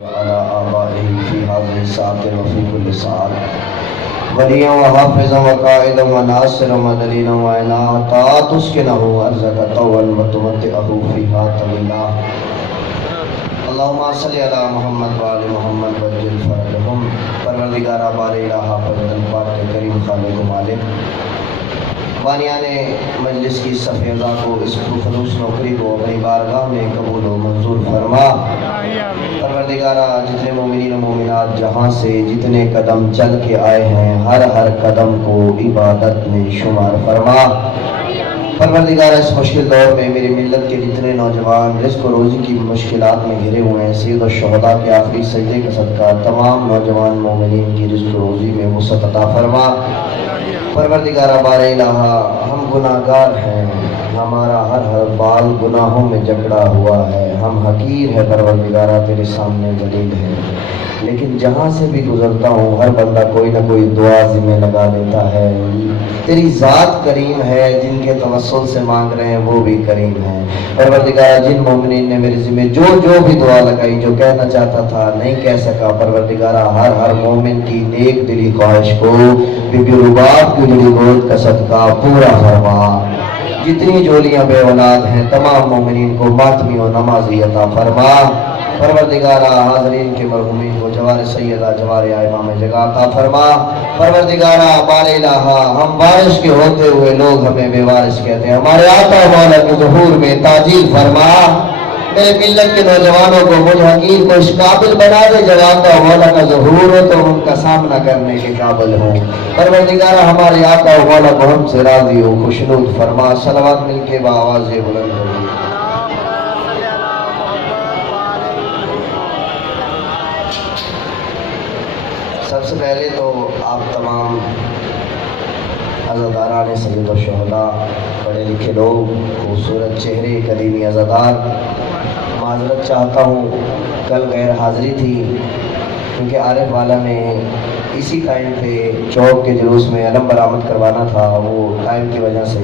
وعلى آبائه في هذه الساعة وفي كل ساعة وليا وحافظا وقائدا وناصرا ودليلا وعينا حتى تسكنه أرزك طولا وتمتعه فيها طويلا. اللهم صل على محمد وآل محمد وجل فرجهم. پروردگارا بار الہ فضل پاک کریم خالق مالک بانیان مجلس کی صفحہ ازا کو اس خلوص نوکری کو اپنی بارگاہ میں قبول و منظور فرما. پروردگارہ جتنے مومنین و مومنات جہاں سے جتنے قدم چل کے آئے ہیں ہر ہر قدم کو عبادت میں شمار فرما. پروردگارہ اس مشکل دور میں میری ملت کے جتنے نوجوان رزق و روزی کی مشکلات میں گھرے ہوئے ہیں سید الشہداء کے آخری سجدے کا صدقہ تمام نوجوان مومنین کی رزق و روزی میں وسعت عطا فرما. پروردگارہ بار الہ ہم گناہگار ہیں، ہمارا ہر بال گناہوں میں جکڑا ہوا ہے، ہم حقیر ہے پروردگارہ تیرے سامنے ذلیل ہے، لیکن جہاں سے بھی گزرتا ہوں ہر بندہ کوئی نہ کوئی دعا ذمہ لگا دیتا ہے. تیری ذات کریم ہے، جن کے توسل سے مانگ رہے ہیں وہ بھی کریم ہے. پروردگارہ جن مومنین نے میرے ذمہ جو بھی دعا لگائی جو کہنا چاہتا تھا نہیں کہہ سکا، پروردگارہ ہر مومن کی نیک دلی خواہش کو بی بی رباب کی دلی گود کا صدقہ پورا فرما. جتنی جولیاں بے اولاد ہیں تمام مومنین کو ماتمی و نمازی عطا فرما. پروردگارہ حاضرین کے مرحومین کو جوار سیدہ جوار امام جگہ عطا فرما. پروردگارہ بار الہ ہم وارث کے ہوتے ہوئے لوگ ہمیں بے وارث کہتے ہیں، ہمارے آقا مولا کے ظہور میں تاجیل فرما. میرے ملت کے نوجوانوں کو مجھ حقیر کو اس قابل بنا دے جب آقا مولا کا ظہور ہو تو ان کا سامنا کرنے کے قابل ہوں. پروردگارہ ہمارے آقا مولا کو ہم سے راضی ہو خوشنود فرما. صلوات مل کے بآواز بلند ہو. سب سے پہلے تو آپ تمام عزاداران سید الشہداء پڑھے لکھے لوگ خوبصورت چہرے قدیمی عزادار، معذرت چاہتا ہوں کل غیر حاضری تھی کیونکہ عارف والا نے اسی ٹائم پہ چوک کے جلوس میں علم برآمد کروانا تھا، وہ ٹائم کی وجہ سے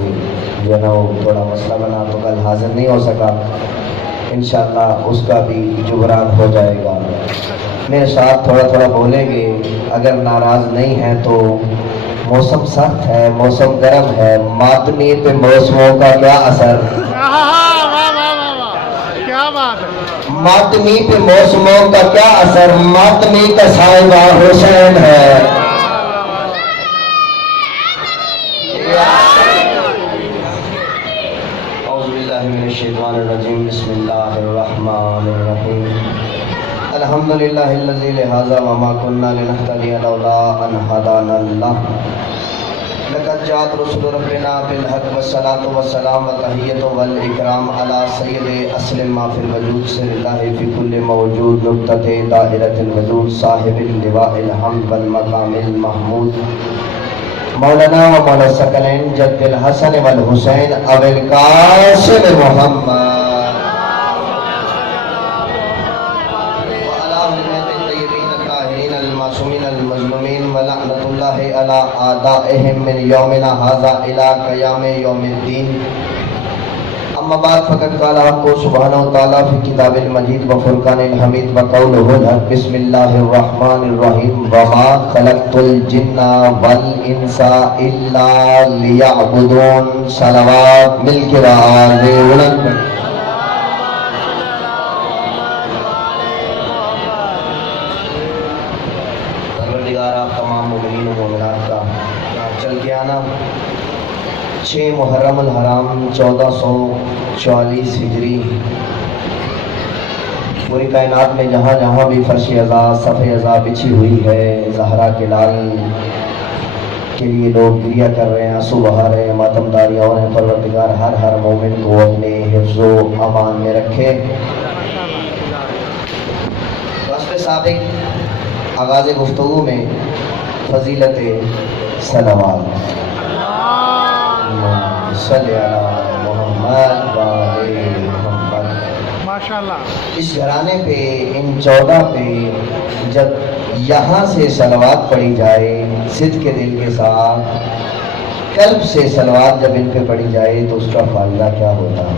جو ہے نا وہ تھوڑا مسئلہ بنا تو کل حاضر نہیں ہو سکا. انشاءاللہ اس کا بھی جبران ہو جائے گا. میرے ساتھ تھوڑا بولیں گے، اگر ناراض نہیں ہیں تو موسم سخت ہے، موسم گرم ہے، ماتمی پہ موسموں کا کیا اثر، ماتمی پہ موسموں کا کیا اثر، ماتمی کا صاحبہ حسین ہے. اعوذ باللہ من الشیطان الرجیم بسم اللہ الرحمن الرحیم. الحمدللہ الذی لہذا وما کننا لنہتدی لولا ان ہدانا اللہ. لقد جاءت رسل ربنا بالحق والصلاة والسلام وتحیۃ والاکرام علی سید اسلم ما فی الوجود سر اللہ فی کل موجود نقطۃ دائرۃ الوجود صاحب اللواء الحمد والمقام المحمود مولانا و مولا الثقلین جد الحسن والحسین ابو القاسم محمد المظلومین ولعنت اللہ علی اعدائهم من یومنا ھذا الی قیام یوم الدین. اما بعد فقد قال حق سبحانہ وتعالی فی کتاب المجید و فرقان الحمید و قولہ الحق بسم اللہ الرحمن الرحیم وما خلقت الجن والانس الا لیعبدون. صلوات مل کے آواز بلند. تمام مومنین و مومنات کا چل کے آنا 6 محرم الحرام 1444 ہجری. پوری کائنات میں جہاں جہاں بھی فرش عزا صفحہ عزا بچھی ہوئی ہے زہرا کے لال کے لیے لوگ گریہ کر رہے ہیں، آنسو بہا رہے ہیں، ماتم داریاں ہو رہے ہیں. پروردگار ہر مومن کو اپنے حفظ و امان میں رکھے. وصف سابق آغاز گفتگو میں فضیلت صلوات صلی علی محمد و آل محمد. ماشاءاللہ اس گھرانے پہ ان 14 پہ جب یہاں سے صلوات پڑھی جائے صدق کے دل کے ساتھ قلب سے صلوات جب ان پہ پڑھی جائے تو اس کا فائدہ کیا ہوتا ہے.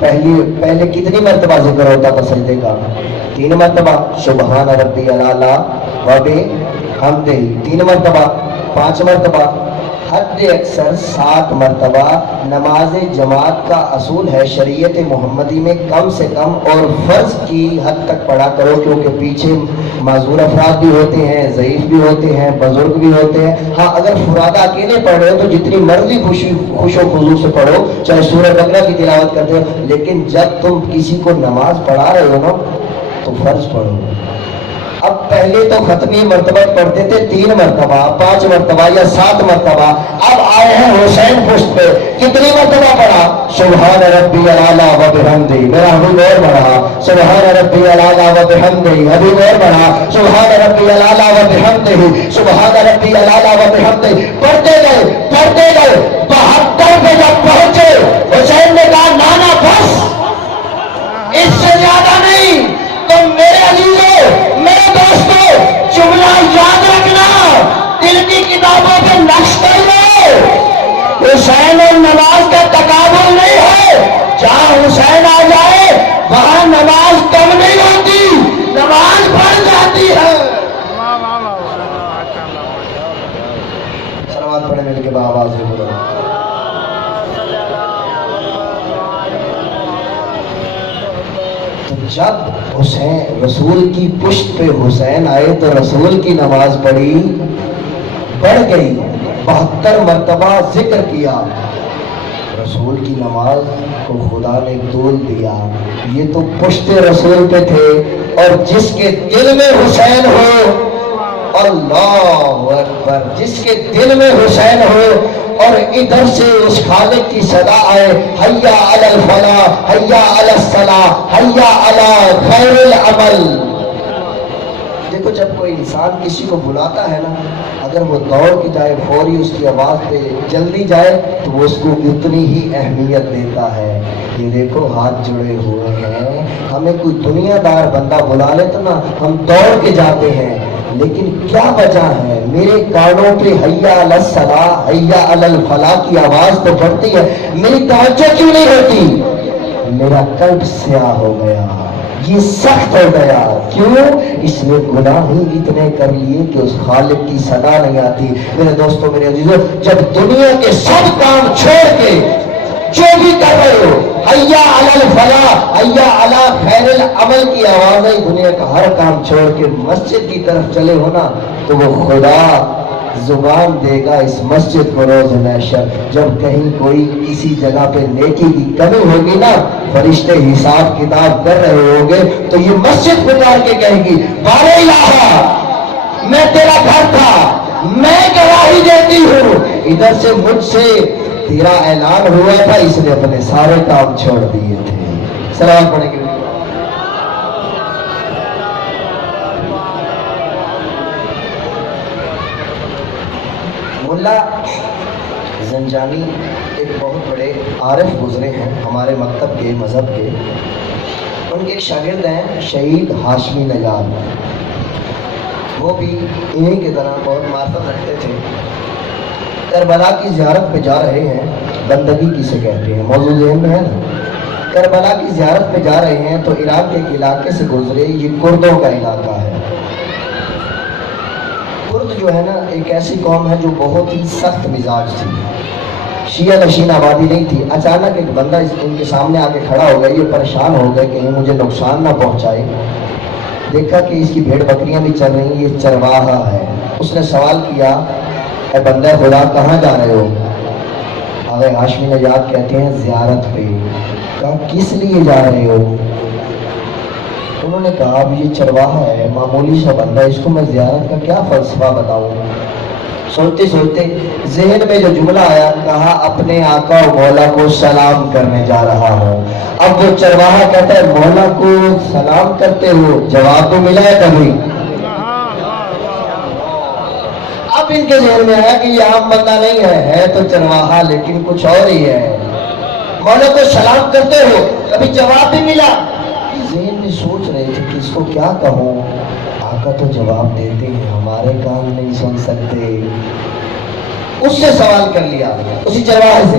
پہلے کتنی مرتبہ ذکر ہوتا تھا سجدے کا؟ 3 مرتبہ سبحان ربی الاعلی و بحمدہ، 3 مرتبہ، 5 مرتبہ، حد اکثر 7 مرتبہ۔ نماز جماعت کا اصول ہے شریعت محمدی میں کم سے کم اور فرض کی حد تک پڑھا کرو، کیونکہ پیچھے معذور افراد بھی ہوتے ہیں، ضعیف بھی ہوتے ہیں، بزرگ بھی ہوتے ہیں۔ ہاں اگر فرادہ اکیلے پڑھ رہے ہو تو جتنی مرضی خوش و خضوع سے پڑھو، چاہے سورہ بقرہ کی تلاوت کرتے ہو، لیکن جب تم کسی کو نماز پڑھا رہے ہو نا تو فرض پڑھو۔ اب پہلے تو ختمی مرتبہ پڑھتے تھے 3 مرتبہ، 5 مرتبہ یا 7 مرتبہ، اب آئے ہیں حسین پشت پہ، کتنی مرتبہ پڑھا؟ سبحان ربی الاعلی و بحمدہ، میرا ابھی اور بڑھا، سبحان ربی الاعلی و بحمدہ، ابھی اور بڑھا، سبحان ربی الاعلی و بحمدہ، سبحان ربی الاعلی و بحمدہ، پڑھتے گئے 72 پہ جب پہنچے حسین نے کہا نانا بس، اس سے زیادہ نہیں۔ تو میرے عزیزوں، میرے دوستوں، جملہ یاد رکھنا، دل کی کتابوں پہ نقش کر لو، حسین اور نماز کا تقابل نہیں ہے۔ جہاں حسین آ جائے وہاں نماز کم نہیں ہوتی، نماز بڑھ جاتی ہے۔ صلوات پڑھے مل کے بآواز بولو۔ جب حسین رسول کی پشت پہ حسین آئے تو رسول کی نماز پڑھی، بڑھ گئی، 72 مرتبہ ذکر کیا۔ رسول کی نماز کو خدا نے تول دیا۔ یہ تو پشت رسول پہ تھے، اور جس کے دل میں حسین ہو، اللہ اکبر، جس کے دل میں حسین ہو اور ادھر سے اس خالق کی صدا آئے، حیا علی الفلاح، حیا علی الصلاح، حیا علی خیر العمل۔ دیکھو جب کوئی انسان کسی کو بلاتا ہے نا، اگر وہ دوڑ کے جائے، فوری اس کی آواز پہ جلدی جائے تو وہ اس کو اتنی ہی اہمیت دیتا ہے۔ یہ دیکھو ہاتھ جڑے ہوئے ہیں، ہمیں کوئی دنیا دار بندہ بلا لے تو نا ہم دوڑ کے جاتے ہیں، لیکن کیا وجہ ہے؟ میرے کانوں پہ حیا علی الصلاح، حیا علی الفلاح کی آواز تو پڑتی ہے، میری توجہ کیوں نہیں ہوتی؟ میرا قلب سیاہ ہو گیا، یہ سخت ہو گیا۔ کیوں؟ اس نے گناہ ہی اتنے کر لیے کہ اس خالق کی صدا نہیں آتی۔ میرے دوستوں، میرے عزیزوں، جب دنیا کے سب کام چھوڑ کے جو بھی کر رہے ہو، حیا علی الفلاح، حیا علی خیر العمل کی آوازیں، دنیا کا ہر کام چھوڑ کے مسجد کی طرف چلے ہو نا، تو وہ خدا زبان دے گا اس مسجد کو روز محشر۔ جب کہیں کوئی کسی جگہ پہ نیکی کی کمی ہوگی نا، فرشتے حساب کتاب کر رہے ہوں گے تو یہ مسجد پکار کے کہے گی بار الہ، میں تیرا گھر تھا، میں گواہی دیتی ہوں، ادھر سے مجھ سے تیرا اعلان ہوا تھا، اس نے اپنے سارے کام چھوڑ دیے تھے۔ سلام پڑھیں گے۔ ملا زنجانی ایک بہت بڑے عارف گزرے ہیں ہمارے مکتب کے، مذہب کے۔ ان کے ایک شاگرد ہیں شہید ہاشمی نژاد، وہ بھی انہی کی طرح بہت معرفت رکھتے تھے۔ کربلا کی زیارت پہ جا رہے ہیں، بندگی کسے کہتے ہیں موضوع ذہن میں ہے نا۔ کربلا کی زیارت پہ جا رہے ہیں تو عراق کے علاقے سے گزرے، یہ کردوں کا علاقہ ہے۔ کرد جو ہے نا ایک ایسی قوم ہے جو بہت ہی سخت مزاج تھی، شیعہ نشین آبادی نہیں تھی۔ اچانک ایک بندہ ان کے سامنے آ کے کھڑا ہو گیا، یہ پریشان ہو گئے کہیں مجھے نقصان نہ پہنچائے۔ دیکھا کہ اس کی بھیڑ بکریاں بھی چل رہی ہیں، یہ چرواہا ہے۔ اس نے سوال کیا، اے بندہ خدا کہاں جا رہے ہو؟ آغا ہاشمی نژاد کہتے ہیں زیارت پہ۔ کہا کس لیے جا رہے ہو؟ انہوں نے کہا اب یہ چرواہا ہے، معمولی سا بندہ، اس کو میں زیارت کا کیا فلسفہ بتاؤں؟ سوچتے سوچتے ذہن میں جو جملہ آیا، کہا اپنے آقا و مولا کو سلام کرنے جا رہا ہوں۔ اب وہ چرواہا کہتا ہے مولا کو سلام کرتے ہو، جواب تو ملا ہے کبھی؟ اب ان کے ذہن میں آیا کہ یہ عام بندہ نہیں ہے تو چرواہا، لیکن کچھ اور ہی ہے۔ مولا کو سلام کرتے ہو، کبھی جواب بھی ملا؟ ذہن میں سوچ رہے تھے کہ اس کو کیا کہوں، آقا تو جواب دیتے ہیں، ہمارے کان نہیں سن سکتے۔ اس سے سوال کر لیا، اسی چرواہے سے،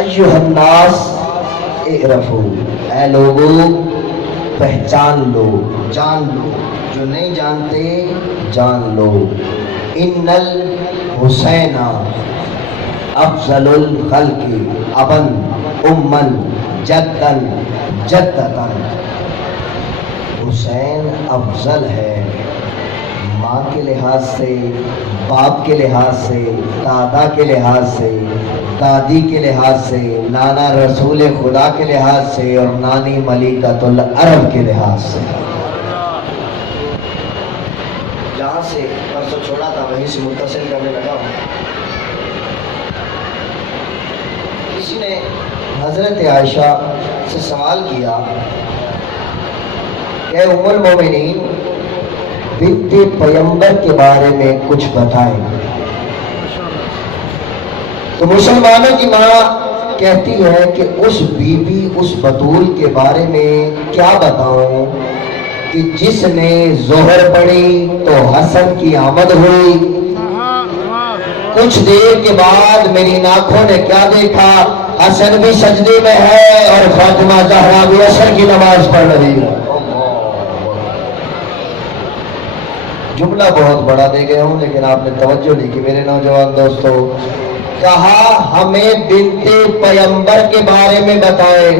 ایھا الناس اعرفوا، اے لوگوں پہچان لو، جان لو، جو نہیں جانتے جان لو، ان الحسین افضل الخلق ابن امن جدن جدتن، حسین افضل ہے ماں کے لحاظ سے، باپ کے لحاظ سے، دادا کے لحاظ سے، دادی کے لحاظ سے، نانا رسول خدا کے لحاظ سے، اور نانی ملکۃ العرب کے لحاظ سے۔ جہاں سے پرسوں چھوڑا تھا وہیں سے متصل کرنے لگا ہوں۔ کسی نے حضرت عائشہ سے سوال کیا کہ ام المومنین بنت پیغمبر کے بارے میں کچھ بتائیں، تو مسلمانوں کی ماں کہتی ہے کہ اس بی بی اس بطول کے بارے میں کیا بتاؤں کہ جس نے ظہر پڑھی تو حسن کی آمد ہوئی، کچھ دیر کے بعد میری ناکھوں نے کیا دیکھا، حسن بھی سجدے میں ہے اور فاطمہ زہرا بھی عصر کی نماز پڑھ رہی ہے۔ جملہ بہت بڑا دے گئے ہوں لیکن آپ نے توجہ نہیں کی میرے نوجوان دوستو۔ کہا ہمیں بنت پیغمبر کے بارے میں بتائے۔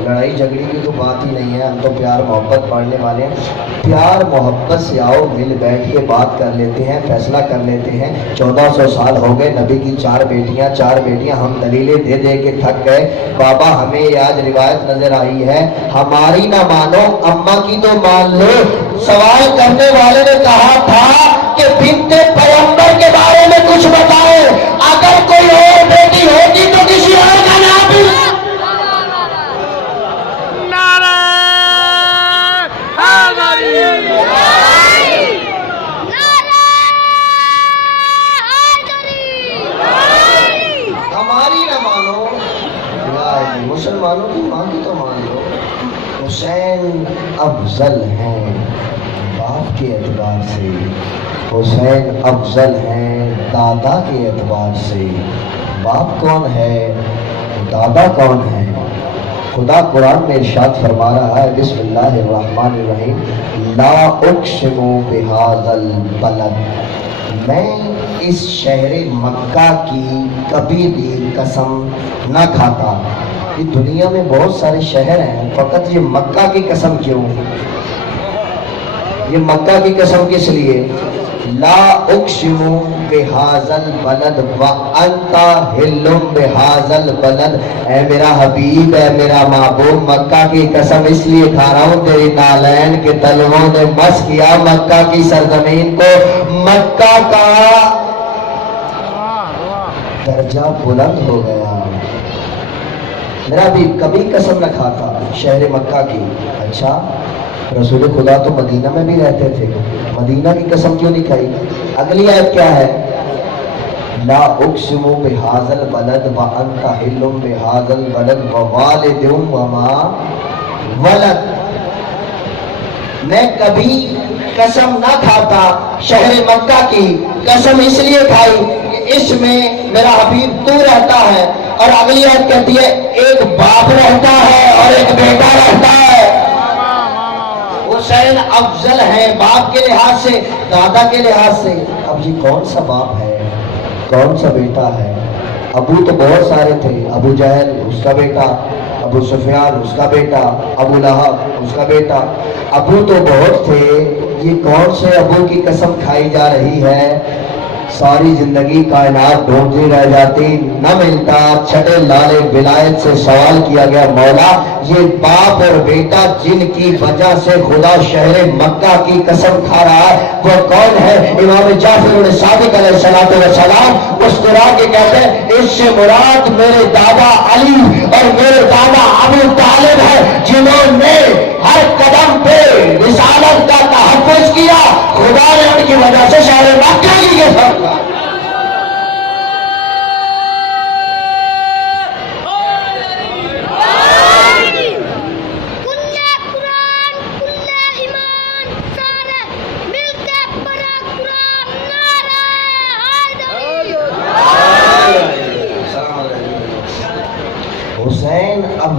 لڑائی جھگڑی کی تو بات ہی نہیں ہے، ہم تو پیار محبت پڑھنے والے ہیں۔ پیار محبت سے آؤ، مل بیٹھ کے بات کر لیتے ہیں، فیصلہ کر لیتے ہیں۔ 1400 سال ہو گئے، نبی کی 4 بیٹیاں، ہم دلیلیں دے دے کے تھک گئے۔ بابا ہمیں یہ آج روایت نظر آئی ہے، ہماری نہ مانو اماں کی تو مان لو۔ سوال کرنے والے نے کہا تھا کہ بنت پیغمبر کے بارے میں کچھ بتائے، اگر کوئی اور بیٹی ہوتی تو کسی اور کا نام بھی۔ ہماری نہ مانو، مسلمانوں کی ماں کی تو مان لو۔ حسین افضل ہیں باپ کے اعتبار سے، حسین افضل ہیں دادا کے اعتبار سے۔ باپ کون ہے، دادا کون ہے؟ خدا قرآن میں ارشاد فرما رہا ہے، بسم اللہ الرحمن الرحیم، لا اقسم بہذا البلد، میں اس شہر مکہ کی کبھی بھی قسم نہ کھاتا۔ یہ دنیا میں بہت سارے شہر ہیں، فقط یہ مکہ کی قسم کیوں؟ یہ مکہ کی قسم کس لیے؟ لا اقسم بہذا البلد وانت حل بہذا البلد، اے میرا حبیب، اے میرا محبوب، مکہ کی قسم اس لیے کھا رہا ہوں، تیری نالین کے تلووں نے مس کیا مکہ کی سرزمین کو۔ مکہ کا درجہ بلند ہو گیا۔ میرا بھی کبھی قسم نہ کھاتا شہر مکہ کی۔ اچھا رسول خدا تو مدینہ میں بھی رہتے تھے، مدینہ کی قسم کیوں نہیں کھائی؟ اگلی آیت کیا ہے؟ لا اقسم بہذا البلد وانت حل بہذا البلد ووالد وما ولد، میں کبھی قسم نہ کھاتا شہر مکہ کی، قسم اس لیے کھائی کہ اس میں میرا حبیب تو رہتا ہے۔ اور اگلی آیت کہتی ہے ایک باپ رہتا ہے اور ایک بیٹا رہتا ہے۔ حسین افضل ہے باپ کے لحاظ سے، دادا کے لحاظ سے۔ اب یہ کون سا باپ ہے، کون سا بیٹا ہے؟ ابو تو بہت سارے تھے، ابو جہل اس کا بیٹا، ابو سفیان اس کا بیٹا، ابو لہب اس کا بیٹا، ابو تو بہت تھے۔ یہ کون سے ابو کی قسم کھائی جا رہی ہے؟ ساری زندگی کائنات ڈھونڈتی رہ جاتی، نہ ملتا۔ چھٹے لالے ولایت سے سوال کیا گیا، مولا یہ باپ اور بیٹا جن کی وجہ سے خدا شہر مکہ کی قسم کھا رہا ہے وہ کون ہے؟ امام جعفر صادق علیہ الصلوۃ والسلام مسکرا کے کہتے ہیں اس سے مراد میرے دادا علی اور میرے دادا ابو طالب ہے، جنہوں نے ہر قدم پہ رسالت کا تحفظ کیا، خدا نے ان کی وجہ سے شہر مکہ کی قسم کھا۔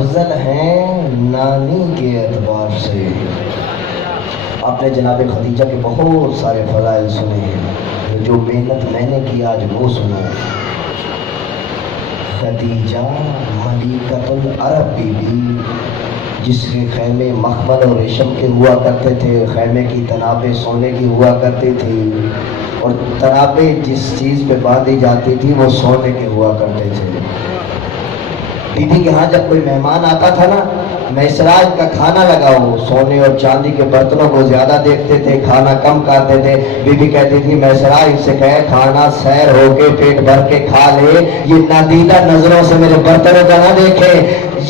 افضل ہیں نانی کے اعتبار سے۔ آپ نے جناب خدیجہ کے بہت سارے فضائل سنے ہیں، جو محنت میں نے کی آج وہ سنو۔ خدیجہ ملکۃ العرب بی بی، جس کے خیمے مخمل اور ریشم کے ہوا کرتے تھے، خیمے کی تنابیں سونے کی ہوا کرتی تھی، اور تنابیں جس چیز پہ باندھی جاتی تھی وہ سونے کے ہوا کرتے تھے۔ بی بی کے ہاں جب کوئی مہمان آتا تھا نا، معراج کا کھانا لگاؤ، سونے اور چاندی کے برتنوں کو زیادہ دیکھتے تھے، کھانا کم کھاتے تھے۔ بی بی کہتی تھی معراج سے کہے کھانا سیر ہو کے پیٹ بھر کے کھا لے، یہ نادیدہ نظروں سے میرے برتنوں کا نہ دیکھے،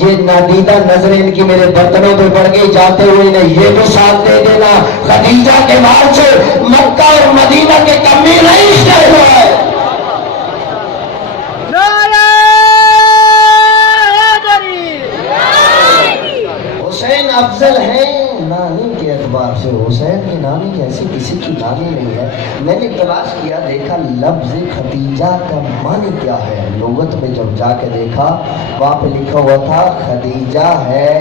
یہ نادیدہ نظریں ان کی میرے برتنوں پہ پڑ گئی، جاتے ہوئے انہیں یہ بھی ساتھ دے دینا خدیجہ کے بعد سے مکہ اور مدینہ کے کمی نہیں شے ہوا ہے۔ حسین افضل ہیں نانی کے اعتبار سے، حسین کی نانی جیسی کسی کی نانی نہیں ہے۔ میں نے تلاش کیا، دیکھا لفظ خدیجہ کا معنی کیا ہے، لغت میں جب جا کے دیکھا وہاں پہ لکھا ہوا تھا خدیجہ ہے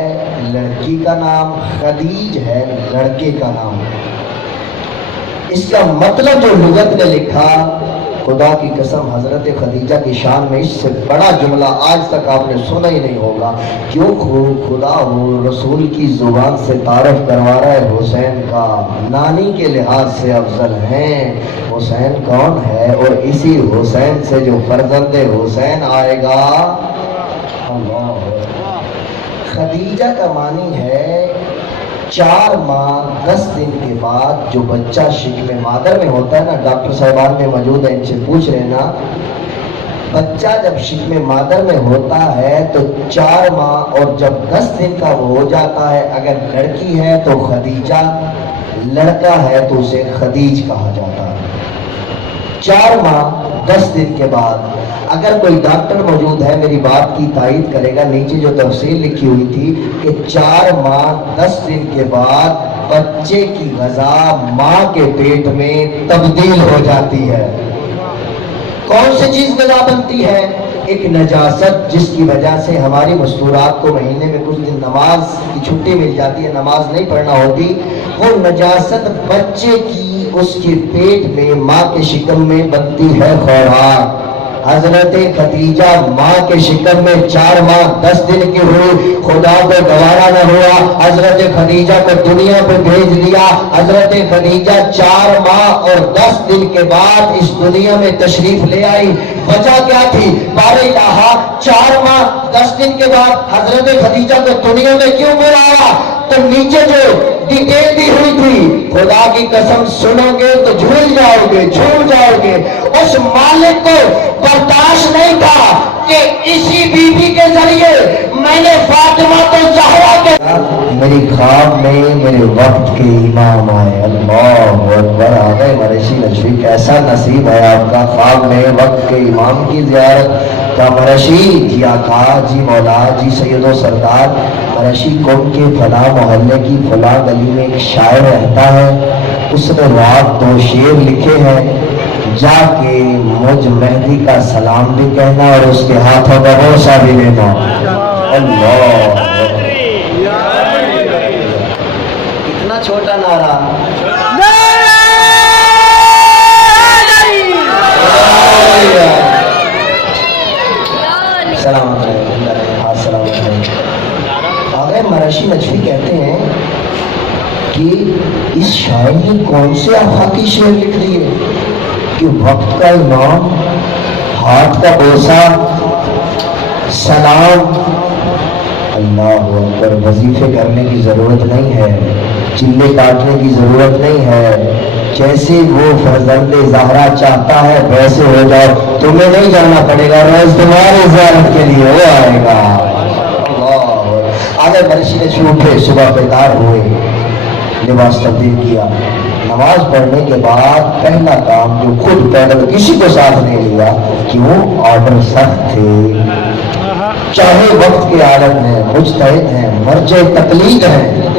لڑکی کا نام، خدیج ہے لڑکے کا نام۔ اس کا مطلب جو لغت نے لکھا، خدا کی قسم حضرت خدیجہ کی شان میں اس سے بڑا جملہ آج تک آپ نے سنا ہی نہیں ہوگا۔ کیوں خدا رسول کی زبان سے تعارف کروا رہا ہے حسین کا، نانی کے لحاظ سے افضل ہیں۔ حسین کون ہے؟ اور اسی حسین سے جو فرزند حسین آئے گا۔ اللہ، خدیجہ کا معنی ہے 4 ماہ 10 دن کے بعد جو بچہ شکم مادر میں ہوتا ہے نا، ڈاکٹر صاحبان میں موجود ہیں، ان سے پوچھ لینا، بچہ جب شکم مادر میں ہوتا ہے تو 4 ماہ اور جب 10 دن کا وہ ہو جاتا ہے، اگر لڑکی ہے تو خدیجہ، لڑکا ہے تو اسے خدیج کہا جاتا ہے۔ 4 ماہ 10 دن کے بعد اگر کوئی ڈاکٹر موجود ہے میری بات کی تائید کرے گا، نیچے جو تفصیل لکھی ہوئی تھی کہ 4 ماہ 10 دن کے بعد بچے کی غذا ماں کے پیٹ میں تبدیل ہو جاتی ہے۔ کون سی چیز غذا بنتی ہے؟ ایک نجاست، جس کی وجہ سے ہماری مستورات کو مہینے میں کچھ دن نماز کی چھٹی مل جاتی ہے، نماز نہیں پڑھنا ہوتی، وہ نجاست بچے کی اس کے پیٹ میں ماں کے شکم میں بنتی ہے خوراک۔ حضرت خدیجہ ماں کے شکم میں 4 ماہ 10 دن کی ہوئی، خدا کو گوارا نہ ہوا، حضرت خدیجہ کو دنیا پہ بھیج دیا۔ حضرت خدیجہ 4 ماہ اور 10 دن کے بعد اس دنیا میں تشریف لے آئی۔ وجہ کیا تھی؟ بارے الہا 4 ماہ 10 دن کے بعد حضرت خدیجہ کو دنیا میں کیوں بلایا؟ تو نیچے جو ڈیٹیل دی ہوئی تھی، خدا کی قسم سنو گے تو جھول جاؤ گے، جھول جاؤ گے۔ اس مالک کو برداشت نہیں تھا کہ اسی بی بی کے ذریعے میں نے فاطمہ کو زہرا کے میری خواب میں میرے وقت کے امام آئے۔ اللہ اکبر، آگئے مرشی نجوی، کیسا نصیب ہے آپ کا، خواب میں وقت کے امام کی زیارت کا۔ مرشی جی آقا، جی مولا، جی سید و سردار، مرشی قوم کے فلاں محلے کی فلاں گلی میں ایک شاعر رہتا ہے، اس نے رات 2 شعر لکھے ہیں، جا کے مجھ مہدی کا سلام بھی کہنا اور اس کے ہاتھوں کا بوسہ بھی لینا۔ اللہ، کتنا چھوٹا نعرہ، سلامت رہے، سلامت رہے۔ آگے مرشی نجوی کہتے ہیں کہ اس شاعر نے کون سے آفاقی شعر لکھ دیے کہ وقت کا امام، ہاتھ کا بوسہ، سلام۔ اللہ اکبر، وظیفے کرنے کی ضرورت نہیں ہے، چلے کاٹنے کی ضرورت نہیں ہے، جیسے وہ فرزند زہرا چاہتا ہے ویسے ہو جاؤ، تمہیں نہیں جانا پڑے گا، روز تمہاری زیارت کے لیے وہ آئے گا۔ آگے مرشی نے اٹھے، صبح بیدار ہوئے، لباس تبدیل کیا، نماز پڑھنے کے بعد پہلا کام جو خود پیدل، کسی کو ساتھ نہیں لیا، کیوں؟ آرڈر سخت تھے، چاہے وقت کے عالم ہیں، مجتہد ہیں، مرجع تقلید ہیں،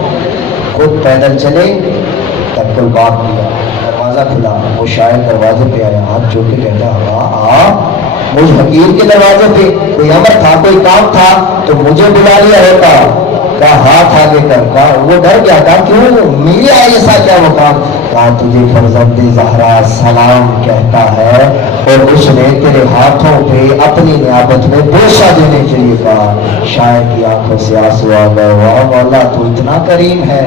خود پیدل چلے، تب کوئی بات کیا، دروازہ کھلا، وہ شاعر دروازے پہ آیا، ہاتھ جوڑ کے کہتا آقا آپ مجھ حکیم کے دروازے پہ کوئی امر تھا، کوئی کام تھا تو مجھے بلا لیا ہوتا. کہا ہاتھ آگے کر. کہا وہ ڈر گیا. کہا کیوں میرا ایسا کیا وہ کام؟ کہا تجھے فرزند زہرا سلام کہتا ہے اور اس نے تیرے ہاتھوں پہ اپنی نیابت میں بوسہ دینے کے لیے کہا. شاعر کی آنکھوں سے آنسو آ گئے. واہ مولا تو اتنا کریم ہے.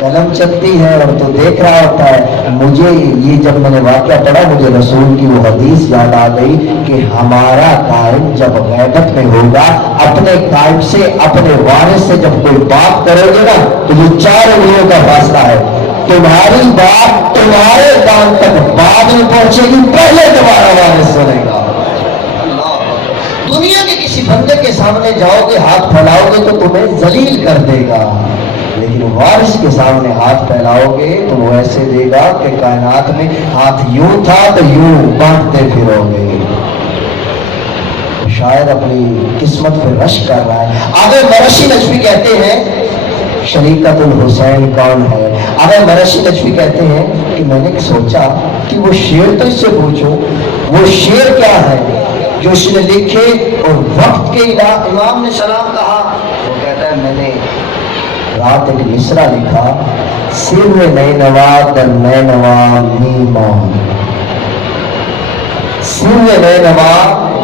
قلم چلتی ہے اور تو دیکھ رہا ہوتا ہے. مجھے یہ جب میں نے واقعہ پڑھا مجھے رسول کی وہ حدیث یاد آ گئی کہ ہمارا قائم جب غیبت میں ہوگا اپنے قائم سے اپنے وارث سے جب کوئی بات کرو گے نا تو یہ 4 انگلیوں کا فاصلہ ہے. تمہاری بات تمہارے کان تک بعد میں پہنچے گی، پہلے تمہارا وارث سنے گا. دنیا کے کسی بندے کے سامنے جاؤ گے ہاتھ پھیلاؤ گے تو تمہیں ذلیل کر دے گا، لیکن وارث کے سامنے ہاتھ پھیلاؤ گے تو وہ ایسے دے گا کہ کائنات میں ہاتھ یوں تھا تو یوں بانٹتے پھرو گے. شاعر اپنی قسمت پہ رش کر رہا ہے. آگے مرشی نجفی کہتے ہیں شریکت الحسین کون ہے. آگے مرشی نجفی کہتے ہیں کہ میں نے سوچا کہ وہ شعر تو اس سے پوچھوں وہ شعر کیا ہے جو اس نے لکھے اور وقت کے امام نے سلام کہا. وہ کہتا ہے میں نے رات ایک مصرع لکھا، سر نینوا در نینوا میمان، سر نینوا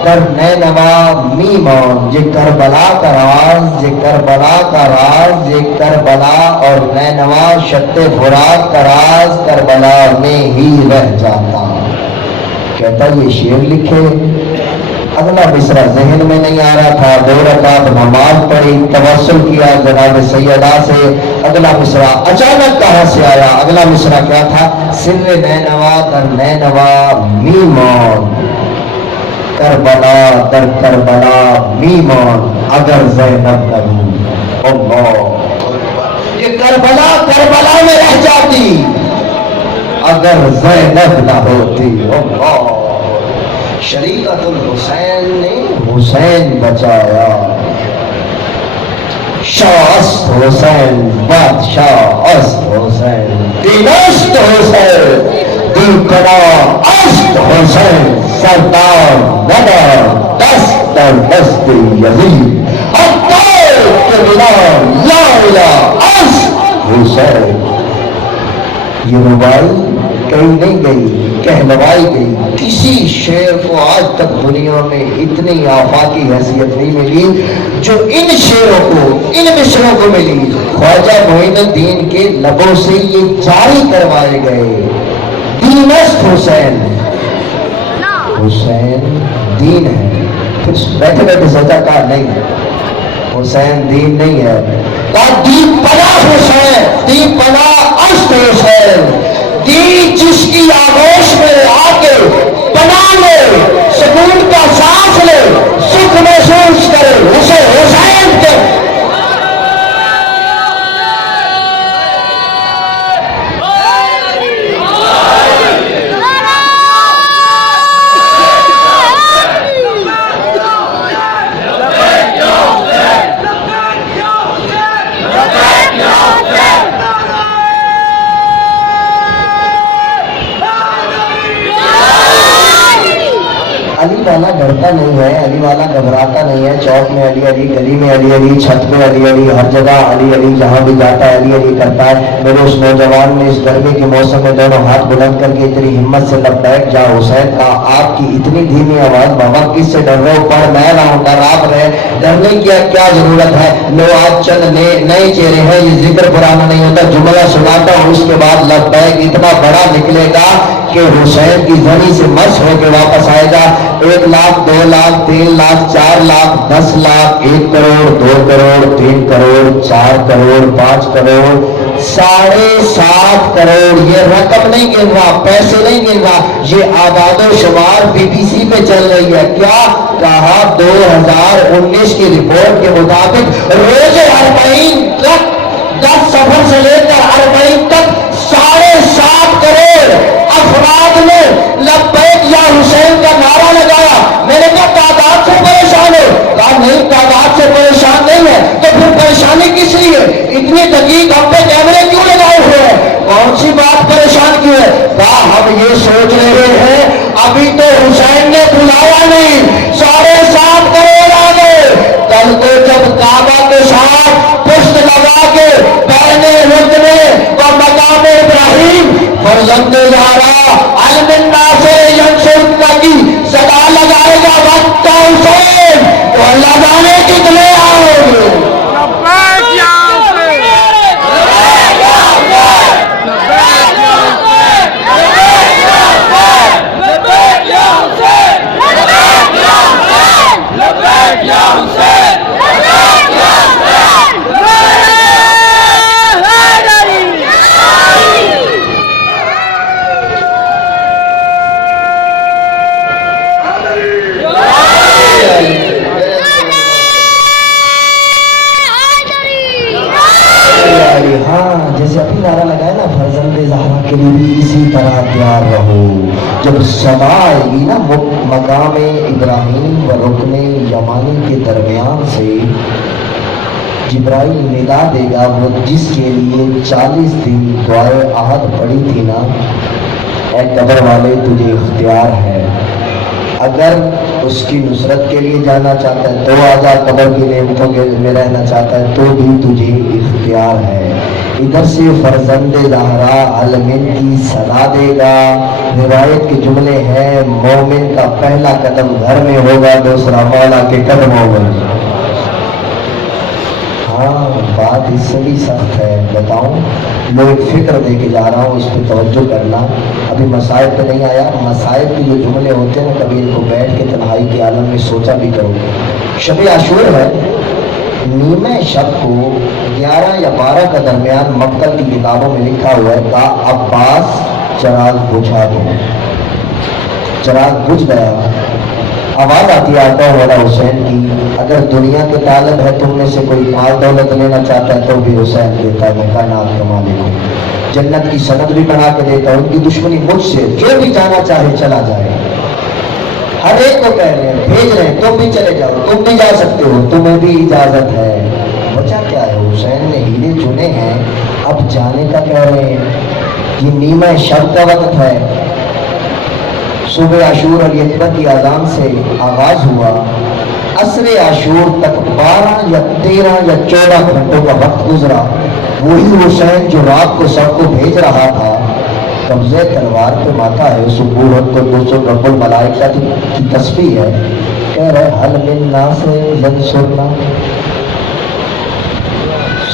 در نینوا میمان. یہ کربلا کا راز، یہ کربلا کا راز، یہ کربلا اور نینوا شط فرات کا راز کربلا میں ہی رہ جاتا. کہتا یہ شعر لکھے. اگلا مصرع ذہن میں نہیں آ رہا تھا. 2 رکعت نماز پڑھی، توسل کیا جناب سیدہ سے. اگلا مصرع اچانک کہاں سے آیا؟ اگلا مصرع کیا تھا؟ سر نینوا در نینوا میمان، کربلا در کربلا میمان، اگر زینب نہ ہو. اللہ، یہ کربلا کربلا میں رہ جاتی اگر زینب نہ ہوتی. اللہ، شریعت الحسین نے حسین بچایا. شاہ است حسین بادشاہ است حسین، دین است حسین دیپنا است حسین، سردار ندار دست در دست یزید، عطار کے بنا لا الہ است حسین. یہ ربائی کہیں نہیں گئی، کہلوائی گئی. کسی شعر کو آج تک دنیا میں اتنی آفاقی حیثیت نہیں ملی جو ان شعروں کو، ان مصروں کو ملی. خواجہ معین الدین کے لبوں سے یہ جاری کروائے گئے. دین است حسین، حسین دین ہے. پھر بیٹھے بیٹھے سوچا کہا نہیں حسین دین نہیں ہے. کہا دین پنا حسین، دین پنا است حسین. دین جس کی آغوش میں آ کے بنا لے، سکون کا سانس لے، سکھ محسوس کرے، اسے حسین کے. علی والا ڈرتا نہیں ہے، علی والا گھبراتا نہیں ہے. چوک میں علی علی، گلی میں علی علی، چھت پہ علی علی، ہر جگہ علی علی، جہاں بھی جاتا ہے علی علی کرتا ہے. میرے اس نوجوان نے اس گرمی کے موسم میں دونوں ہاتھ بلند کر کے اتنی ہمت سے لبیک یا حسین کہا. آپ کی اتنی دھیمی آواز، بابا کس سے ڈر رہے ہو؟ پڑھ میں رہا ہوں، ڈر آپ رہے. ڈرنے کی کیا ضرورت ہے؟ لو آج چند نئے چہرے ہیں، یہ ذکر پرانا نہیں ہوتا. جملہ سناتا ہوں اس کے بعد لبیک اتنا بڑا نکلے گا کہ حسین کی زنی سے مس ہو کے واپس آئے گا. 1 لاکھ 2 لاکھ 3 لاکھ 4 لاکھ 10 لاکھ 1 کروڑ 2 کروڑ 3 کروڑ 4 کروڑ 5 کروڑ 7.5 کروڑ. یہ رقم نہیں گن رہا، پیسے نہیں گن رہا، یہ آباد و شمار BBC پہ چل رہی ہے. کیا کہا؟ 2019 کی رپورٹ کے مطابق روز 40 تک 10 سفر سے لے کر 40 تک 7.5 کروڑ افراد نے لبیک یا حسین کا نعرہ لگایا. میں نے کہا تعداد سے پریشان ہو؟ کہا نہیں تعداد سے پریشان نہیں ہے. تو پھر پریشانی کس لیے؟ اتنی دقیق ہم پہ کیمرے کیوں لگائے ہوئے ہیں؟ کون سی بات پریشان کیوں ہے؟ کہا ہم یہ سوچ رہے ہیں ابھی تو حسین نے بلایا نہیں فرزند زہرا علم ناصر ینصرک کی صدا لگائے گا وقت حسین تو اللہ جانے کتنے آؤ گے. لبیک یا حسین، لبیک یا حسین، لبیک یا حسین، لبیک یا حسین، لبیک یا حسین، لبیک یا حسین، لبیک یا حسین، ہاں جیسے ابھی نعرہ لگائے نا فرزند زہرا کے لیے بھی اسی طرح تیار رہو. جب صدا آئے گی نا مقام ابراہیم و رکن یمانی کے درمیان سے جبرائیل ندا دے گا، وہ جس کے لیے 40 دن دعائے عہد پڑی تھی نا، اے قبر والے تجھے اختیار ہے، اگر اس کی نصرت کے لیے جانا چاہتا ہے تو آجا، قبر کی نعمتوں میں رہنا چاہتا ہے تو بھی تجھے اختیار ہے. ادھر سے فرزند زہرا علمین کی صدا دے گا. روایت کے جملے ہیں مومن کا پہلا قدم گھر میں ہوگا، دوسرا مولا کے قدموں میں. ہاں بات اس سے بھی سخت ہے، بتاؤں میں ایک فکر دے کے جا رہا ہوں، اس پہ توجہ کرنا. ابھی مسائل پہ نہیں آیا، مسائل کے جو جملے ہوتے ہیں نا کبھی ان کو بیٹھ کے تنہائی کے عالم میں سوچا بھی کرو. شب عاشور ہے، نیمہ شب کو 11 یا 12 کا درمیان مقتل کی کتابوں میں لکھا ہوا ہے کہ عباس چراغ بجھا دو. چراغ بجھ گیا، آواز آتی ہے آقا مولا حسین کی، اگر دنیا کے طالب ہے تم میں سے کوئی مال دولت لینا چاہتا ہے تو بھی حسین دیتا ہے، میں کائنات کا مالک ہوں، جنت کی سند بھی بنا کے دیتا ہوں، ان کی دشمنی مجھ سے، جو بھی جانا چاہے چلا جائے. ہر ایک کو کہہ رہے ہیں، بھیج رہے ہیں، تم بھی چلے جاؤ، تم بھی جا سکتے ہو، تمہیں بھی اجازت ہے. وجہ کیا ہے؟ حسین نے ہیرے چنے ہیں، اب جانے کا کہہ رہے ہیں. یہ نیمہ شب کا وقت ہے، صبح عاشور علی اکبر کی اذان سے آغاز ہوا، عصر عاشور تک 12 یا 13 یا 14 گھنٹوں کا وقت گزرا. وہی حسین جو رات کو سب کو بھیج رہا تھا، قبضے تلوار پہ ماتا ہے، سبوحت کو 200 رب الملائکہ کی تسبیح ہے، کہہ رہے حل من ناصر ینصرنا.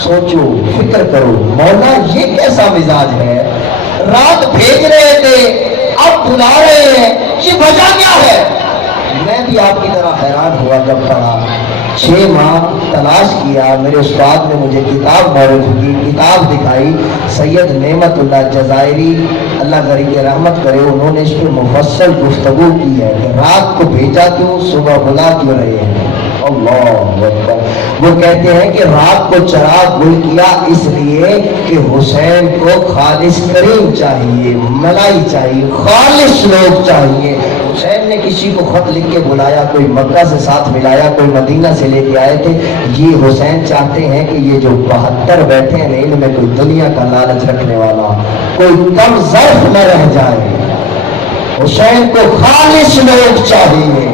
سوچو، فکر کرو، مولا یہ کیسا مزاج ہے؟ رات بھیج رہے تھے، اب بلا رہے ہیں، یہ وجہ کیا ہے؟ میں بھی آپ کی طرح حیران ہوا جب پڑھا. 6 ماہ تلاش کیا، میرے استاد نے مجھے کتاب معرفی کی، کتاب دکھائی، سید نعمت اللہ جزائری اللہ غریب رحمت کرے، انہوں نے اس پہ مفصل گفتگو کی ہے کہ رات کو بھیجا کیوں، صبح بلا کیوں رہے ہیں. اللہ اکبر. وہ کہتے ہیں کہ رات کو چراغ گل کیا اس لیے کہ حسین کو خالص کریم چاہیے، ملائی چاہیے، خالص لوگ چاہیے. حسین نے کسی کو خط لکھ کے بلایا، کوئی مکہ سے ساتھ ملایا، کوئی مدینہ سے لے کے آئے تھے. یہ حسین چاہتے ہیں کہ یہ جو 72 بیٹھے ہیں ان میں کوئی دنیا کا لالچ رکھنے والا، کوئی کم ظرف نہ رہ جائے. حسین کو خالص لوگ چاہیے.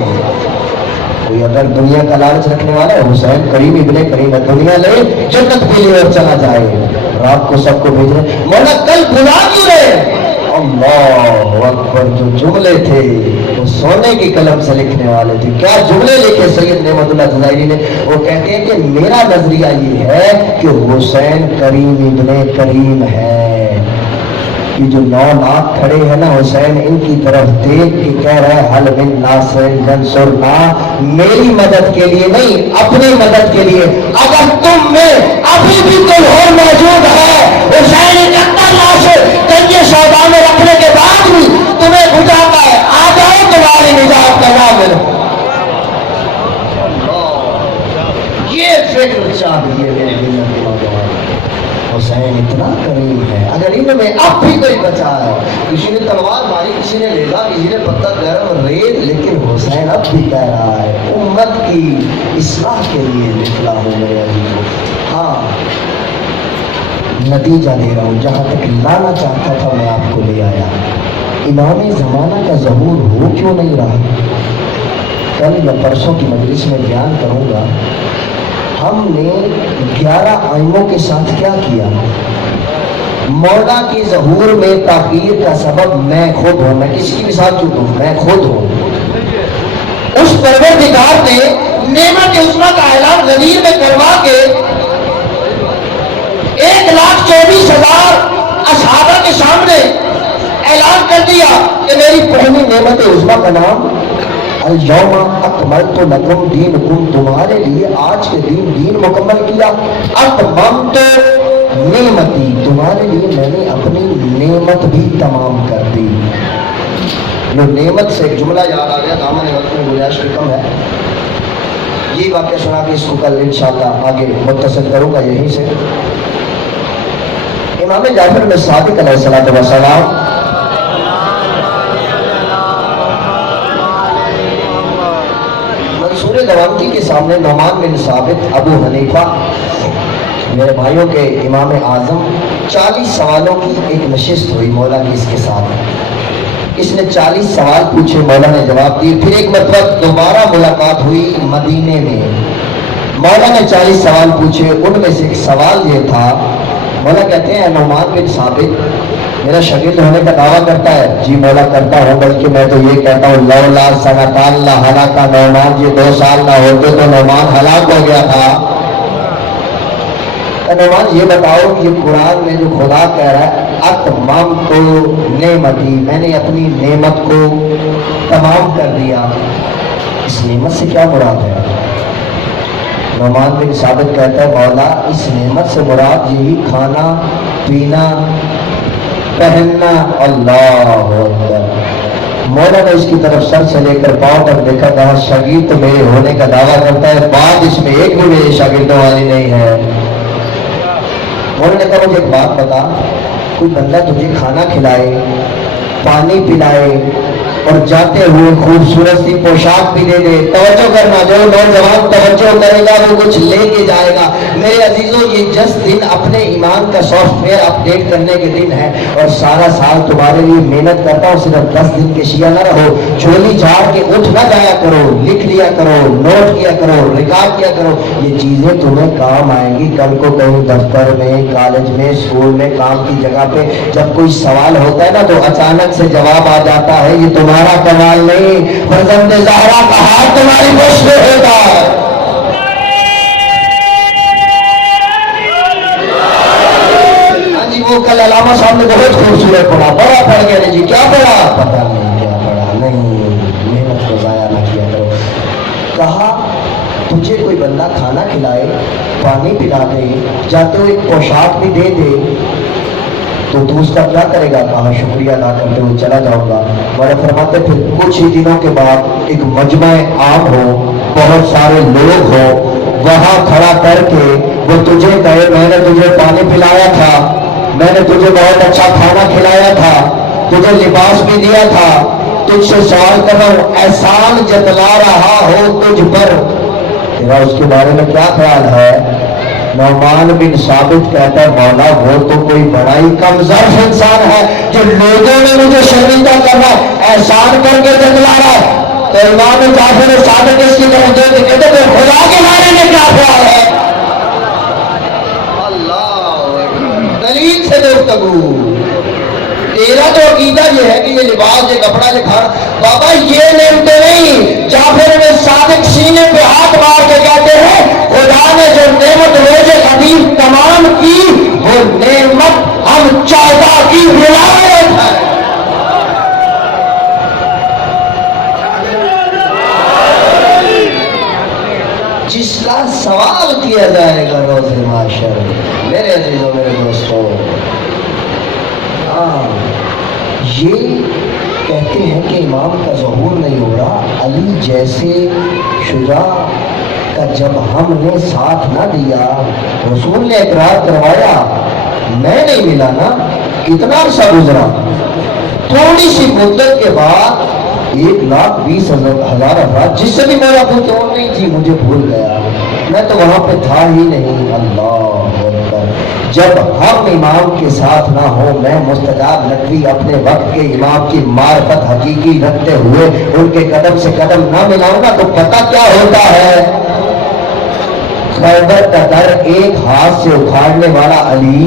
کوئی اگر دنیا کا لالچ رکھنے والا ہے، حسین کریم ابن کریم ہے، دنیا لے جنت بھی لے اور چلا جائے. رات کو سب کو بھیج رہے، مولا کل بلا کیوں رہے؟ اللہ اکبر. جو جملے تھے وہ سونے کی قلم سے لکھنے والے تھے. کیا جملے لکھے سید نعمت اللہ جزائری نے؟ وہ کہتے ہیں کہ میرا نظریہ یہ ہے کہ حسین کریم ابن کریم ہے. یہ جو 9 لاکھ کھڑے ہیں نا، حسین ان کی طرف دیکھ کے کہہ رہے ہیں حل من ناصر ینصرنا، میری مدد کے لیے نہیں، اپنی مدد کے لیے. اگر تم میں ابھی بھی کوئی اور موجود ہے، حسین اکبر ناصر کنجے سودا میں رکھنے کے بعد بھی تمہیں بجھاتا ہے، آ جاؤ تمہاری نجات کا نام. یہ فکر چاہیے میرے دل میں. حسین اتنا کریم ہے، اگر ان میں اب بھی کوئی بچا ہے، کسی نے تلوار ماری، کسی نے لیلا، کسی نے پتھر گرم ریت، لیکن حسین اب بھی کہہ رہا ہے امت کی اصلاح کے لیے نکلا ہوں میرے عزیزو. ہاں نتیجہ دے رہا ہوں، جہاں تک لانا چاہتا تھا میں آپ کو لے آیا. امام زمانہ کا ظہور ہو کیوں نہیں رہا؟ کل یا پرسوں کی مجلس میں بیان کروں گا. ہم نے 11 آئموں کے ساتھ کیا کیا؟ مولا کی ظہور میں تاخیر کا سبب میں خود ہوں. میں کس کی مثال کیوں دوں؟ میں خود ہوں. اس پروردگار نے نعمت عظمیٰ کا اعلان غدیر میں کروا کے 1,24,000 اصحابہ کے سامنے اعلان کر دیا کہ میری پہلی نعمت عظمیٰ کا نام الیوم اکملت لکم دینکم، تمہارے لیے آج کے دین مکمل کیا. اتممت نعمتی، تمہارے لیے میں نے اپنی نعمت بھی تمام کر دی. جو نعمت سے ایک جملہ یاد آ گیا، دامن وقت میں گنجائش بھی کم ہے. یہ واقعہ سنا کہ اس کو کل انشاءاللہ آگے متصل کروں گا یہیں سے. امام جعفر بن صادق علیہ السلام منصور دورقی کے سامنے نعمان بن ثابت ابو حنیفہ میرے بھائیوں کے امام اعظم 40 سوالوں کی ایک نشست ہوئی مولا کی اس کے ساتھ. اس نے 40 سوال پوچھے، مولا نے جواب دیے. پھر ایک مرتبہ دوبارہ ملاقات ہوئی مدینے میں. مولا نے 40 سوال پوچھے، ان میں سے ایک سوال یہ تھا. مولا کہتے ہیں نعمان بن ثابت میرا شاگرد ہونے کا دعویٰ کرتا ہے. جی مولا کرتا ہوں، بلکہ میں تو یہ کہتا ہوں لولا سنتان لہلاک نعمان، یہ 2 سال نہ ہوتے تو نعمان ہلاک ہو گیا تھا. نعمان یہ بتاؤ کہ قرآن میں جو خدا کہہ رہا ہے اتممت نعمتی، میں نے اپنی نعمت کو تمام کر دیا، اس نعمت سے کیا مراد ہے؟ نعمان بن ثابت کہتا ہے مولا اس نعمت سے مراد یہی کھانا پینا پہننا. اللہ اکبر. مولا نے اس کی طرف سر سے لے کر پاؤں تک دیکھا، کہا شاگرد تو میرے ہونے کا دعویٰ کرتا ہے، بات اس میں ایک بھی میرے شاگردوں والی نہیں ہے. مولا نے کہا مجھے ایک بات بتا، کوئی بندہ تجھے کھانا کھلائے، پانی پلائے اور جاتے ہوئے خوبصورت سی پوشاک بھی دے دے. توجہ کرنا، جو نوجوان توجہ کرے گا وہ کچھ لے کے جائے گا. میرے عزیزوں یہ جس دن اپنے ایمان کا سافٹ ویئر اپڈیٹ کرنے کے دن ہے، اور سارا سال تمہارے لیے محنت کرتا ہوں، صرف 10 دن کے شیعہ نہ رہو. جھولی جھاڑ کے اٹھ نہ جایا کرو، لکھ لیا کرو، نوٹ کیا کرو، ریکارڈ کیا کرو. یہ چیزیں تمہیں کام آئیں گی کل کو کہیں دفتر میں، کالج میں، اسکول میں، کام کی جگہ پہ جب کوئی سوال ہوتا ہے نا تو اچانک سے جواب آ جاتا ہے. یہ تمہارا کمال نہیں، فرزند زہرا کا ہاتھ تمہاری گوشت میں ہوتا ہے. ہاں جی وہ کل علامہ صاحب نے بہت خوبصورت پڑھا، بڑا پڑھ گیا. جی کیا پڑھا؟ پتہ نہیں کیا پڑھا. نہیں، محنت کو ضائع نہ کیا کرو. کہا تجھے کوئی بندہ کھانا کھلائے، پانی پلا دے، جاتے ہوئے ایک پوشاک بھی دے دے تو اس کا کیا کرے گا؟ کہا شکریہ ادا کرتے ہوئے چلا جاؤں گا. مولا فرماتے پھر کچھ ہی دنوں کے بعد ایک مجمع عام ہو، بہت سارے لوگ ہو، وہاں کھڑا کر کے وہ تجھے کہے میں نے تجھے پانی پلایا تھا، میں نے تجھے بہت اچھا کھانا کھلایا تھا، تجھے لباس بھی دیا تھا، تجھ سے سوال کر رہا ہوں احسان جتلا رہا ہو تجھ پر، تیرا اس کے بارے میں کیا خیال ہے؟ نعمان بن ثابت کہتا ہے مولا وہ تو کوئی بڑا ہی کم ظرف انسان ہے جو لوگوں نے مجھے شرمندہ کرنا احسان کر کے جتلا رہا ہے. تو امام جعفر صادق اس کی طرف دیکھ کے کہتے ہیں خدا کے بارے میں کیا خیال ہے؟ اللہ دلیل سے گفتگو. تیرا تو عقیدہ یہ ہے کہ یہ لباس، یہ کپڑا، یہ کھانا، بابا یہ نعمتیں نہیں. جعفر بن صادق سینے پہ ہاتھ مار کے کہتے ہیں خدا نے جو نعمت روز قدیم تمام کی وہ نعمت ہم 14 کی ولایت ہے. جس کا سوال کیا جائے گا روز معاشر. میرے عزیزوں میرے دوستوں، یہ کہتے ہیں کہ امام کا ظہور نہیں ہو رہا. علی جیسے شجاع کا جب ہم نے ساتھ نہ دیا، رسول نے اقرار کروایا، میں نہیں ملا نا. کتنا عرصہ گزرا، تھوڑی سی مدت کے بعد 1,20,000 افراد جس سے بھی مولا پوچھتے وہ نہیں جی مجھے بھول گیا، میں تو وہاں پہ تھا ہی نہیں. اللہ اکبر. جب ہم امام کے ساتھ نہ ہو، میں مستجاب نقوی اپنے وقت کے امام کی معرفت حقیقی رکھتے ہوئے ان کے قدم سے قدم نہ ملاؤں گا تو پتہ کیا ہوتا ہے؟ خیبر کا در ایک ہاتھ سے اکھاڑنے والا علی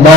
9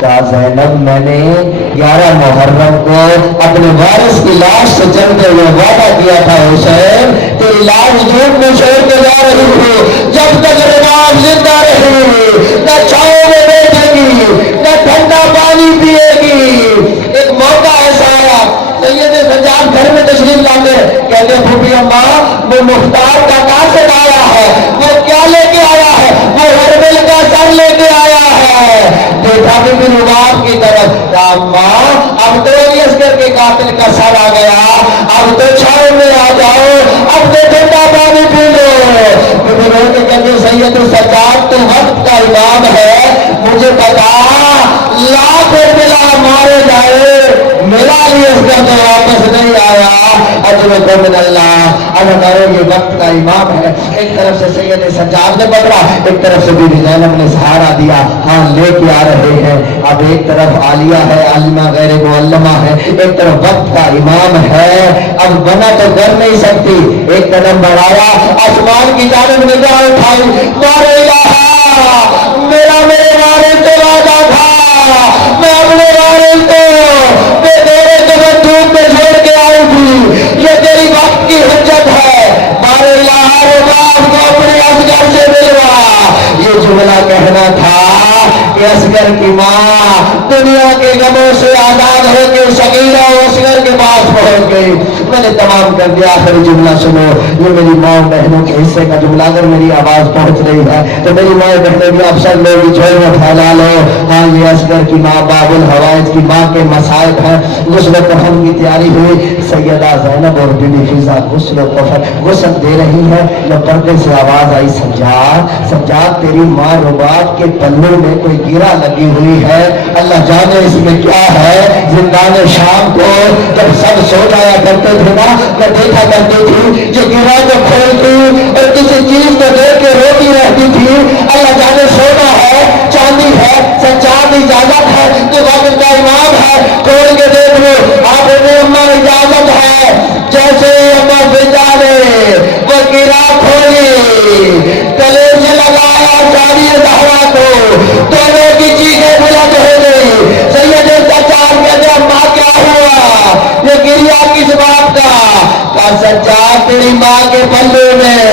کہا زینب میں نے 11 محرم کو اپنے وارث کی لاش سے چلتے ہوئے وعدہ کیا تھا حسین تیری لاش دھوپ میں چھوڑ کے جا رہی ہوں، جب تک رباب زندہ رہی نہ چھاؤں میں بیٹھے گی نہ ٹھنڈا پانی پیے گی۔ ایک موقع ایسا آیا سید سجاد گھر میں تشریف لاتے کہتے پھوپھی اماں وہ مختار کا قاصد آیا ہے، وہ کیا لے کے آیا ہے؟ وہ ہربل کا سر لے کے آیا ہے۔ دیکھا بھی رباب کی طرف کہا ماں اب تو یزگر کے قاتل کا سر آ گیا، اب تو چھاؤں میں آ جاؤ، اب تو ٹھنڈا پانی پی لو۔ کے کہتے سید سجاد تو وقت کا امام ہے، مجھے پتا لاکھ ملا مارے جائے میرا یزگر تو واپس نہیں آیا۔ اجر من اللہ اداکاروں یہ وقت کا امام ہے۔ ایک طرف سے سید سجاد نے پکڑا، ایک طرف سے بی بی زینب نے سہارا دیا، ہاں لے کے آ رہے ہیں۔ اب ایک طرف عالیہ ہے، عالمہ غیر معلمہ ہے، ایک طرف وقت کا امام ہے، اب بنا تو کر نہیں سکتی۔ ایک قدم بڑھایا، آسمان کی جانب نگاہ اٹھائی، مارے الہا میرا میرے وارث سے وعدہ تھا، میں اپنے وارث کو بے دورے جگہ دھوپ میں چھوڑ کے آئی تھی، یہ تیری وقت کی حجت ہے، مارے الہا رباب کو اپنے اصغر سے ملوا۔ یہ جملہ کہنا تھا کہ اصغر کی ماں دنیا کے غموں سے آزاد ہو کے سکینہ اصغر کے پاس پہنچ گئی۔ میں نے تمام کر دیا، آخری جملہ سنو، یہ میری ماں بہنوں کے حصے کا جملہ، اگر میری آواز پہنچ رہی ہے تو میری ماں بہنیں بھی اب سب لوگ جھول میں پھیلا لو۔ ہاں یہ اصغر کی ماں باب الحوائج کی ماں کے مصائب ہیں۔ غسل و کفن کی تیاری ہوئی، سیدہ زینب اور بی بی فضا غسل و کفن غسل دے رہی ہے، جب پردے سے آواز آئی سجاد سجاد تیری ماں رباب کے پلوں میں کوئی گرہ لگی ہوئی ہے، اللہ جانے اس میں کیا ہے۔ زندان شام کو جب سب سو جایا کرتے تھے نا، میں دیکھا کرتی تھی یہ گرہ کو کھولتی اور کسی چیز کو دیکھ کے روتی رہتی تھی، اللہ جانے سونا ہے چاندی ہے، سجاد اجازت ہے تو وقت کا امام ہے، کھول کے دیکھ لو۔ آپ نے اماں اجازت ہے، جیسے اماں فضا نے وہ گرہ کھولی، گلے سے لگایا جاری زہرا کو، دونوں کی چیخیں بلند ہو گئی۔ سید سجاد کہتے اماں کیا ہوا، یہ گریہ کس بات کا؟ کہا سجاد تیری ماں کے پلو میں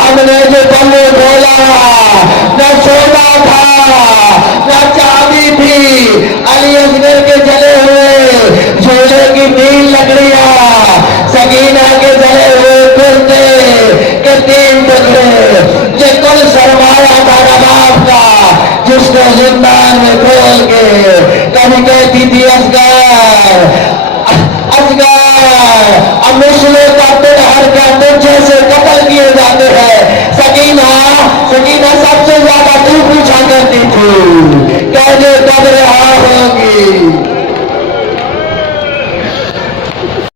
ہم نے جو پلو کھولا نہ سونا تھا نہ چاندی تھی، علی اصغر کے جلے ہوئے جھولے کی نیل لکڑیاں، سکینہ کے جلے ہوئے کرتے کے 3 ٹکڑے، یہ کل سرمایہ تھا رباب کا، جس کو زندان میں کھول کے کبھی کہتی تھی اصغر اصغر اب مسلم